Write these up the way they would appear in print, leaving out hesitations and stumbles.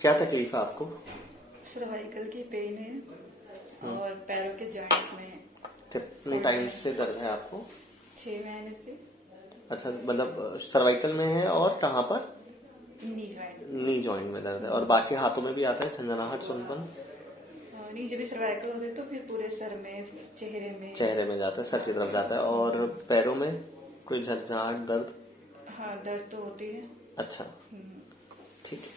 क्या तकलीफ है आपको? सर्वाइकल की पेन है और पैरों के जॉइंट्स में। कितने टाइम से दर्द है आपको? 6 महीने से। अच्छा, मतलब सर्वाइकल में है और कहाँ पर? Knee joint. नी जॉइंट में दर्द है। और बाकी हाथों में भी आता है झंझनाहट, सुनपन? नी जब भी सर्वाइकल होते तो फिर पूरे सर में, चेहरे में। चेहरे में जाता है, सर की तरफ जाता है। और पैरों में कोई झंझनाहट, दर्द? हाँ, दर्द तो होती है। अच्छा, ठीक है।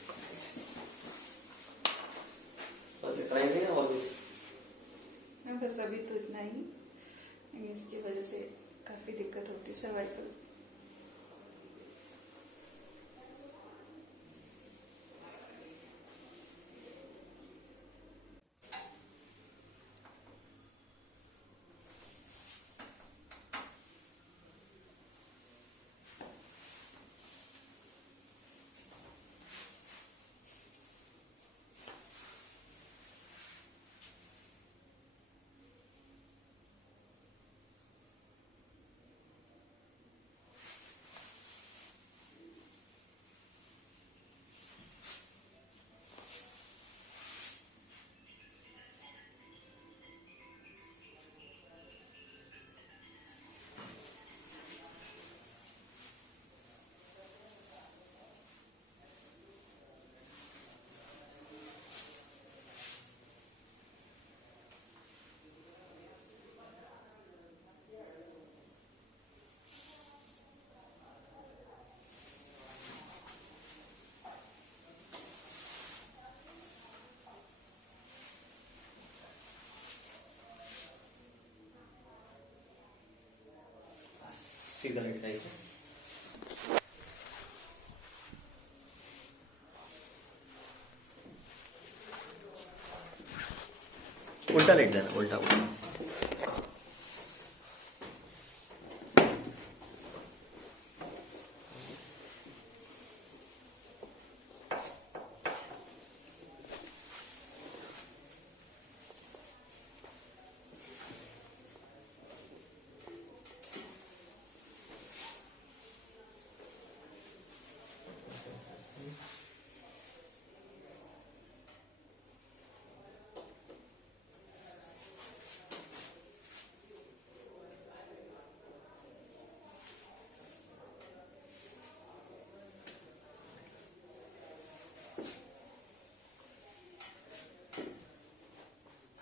बस इतना ही है और भी? हाँ, बस अभी तो इतना ही। इसकी वजह से काफी दिक्कत होती है सर्वाइकल। सीधा लेट जाइए। उल्टा लेट जाना, उल्टा उल्टा।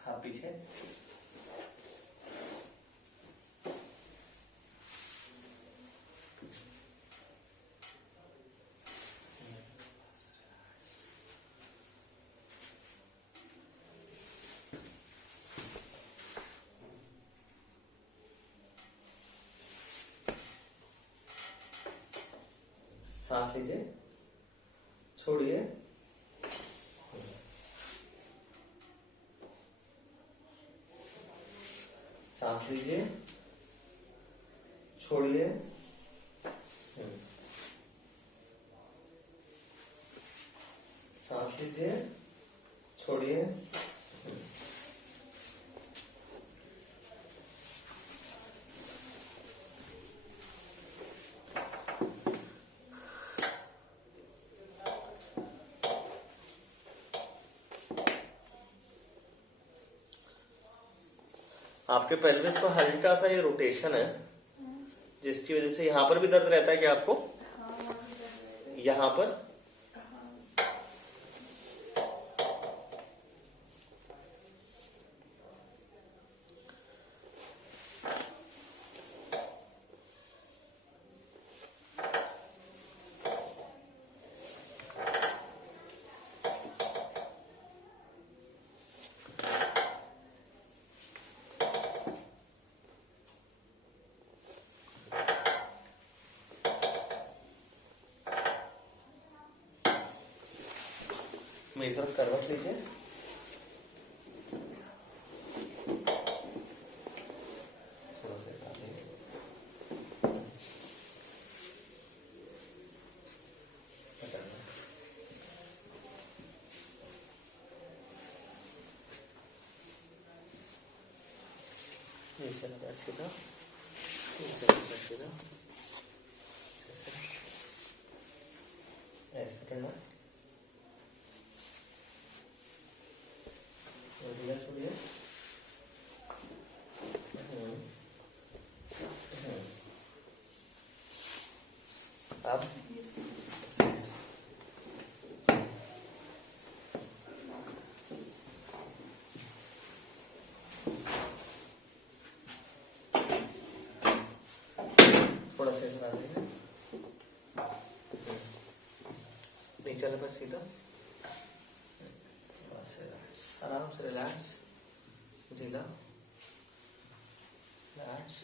हाँ, पीछे। सांस लीजिए, छोड़िए। सांस लीजिए, छोड़िए। सांस लीजिए, छोड़िए। आपके पेल्विस को हल्का सा ये रोटेशन है, जिसकी वजह से यहाँ पर भी दर्द रहता है क्या आपको? यहाँ पर? मेरी तरफ करवट लीजिए। थोड़ा सा हटा देंगे। हटाना। नीचे लगा सीधा, नीचे लगा सीधा, ऐसे ऐसे पकड़ना। अब थोड़ा सा इधर आ जाइए, नीचे वाले पर सीधा, बस रिलैक्स, आराम से रिलैक्स, ढीला, रिलैक्स,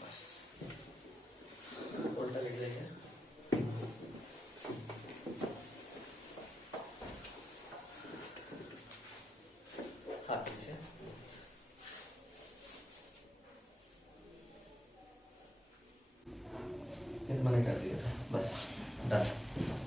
बस उल्टा लेट जाइए, हाथ पीछे, मैंने कर दिया था, बस डन।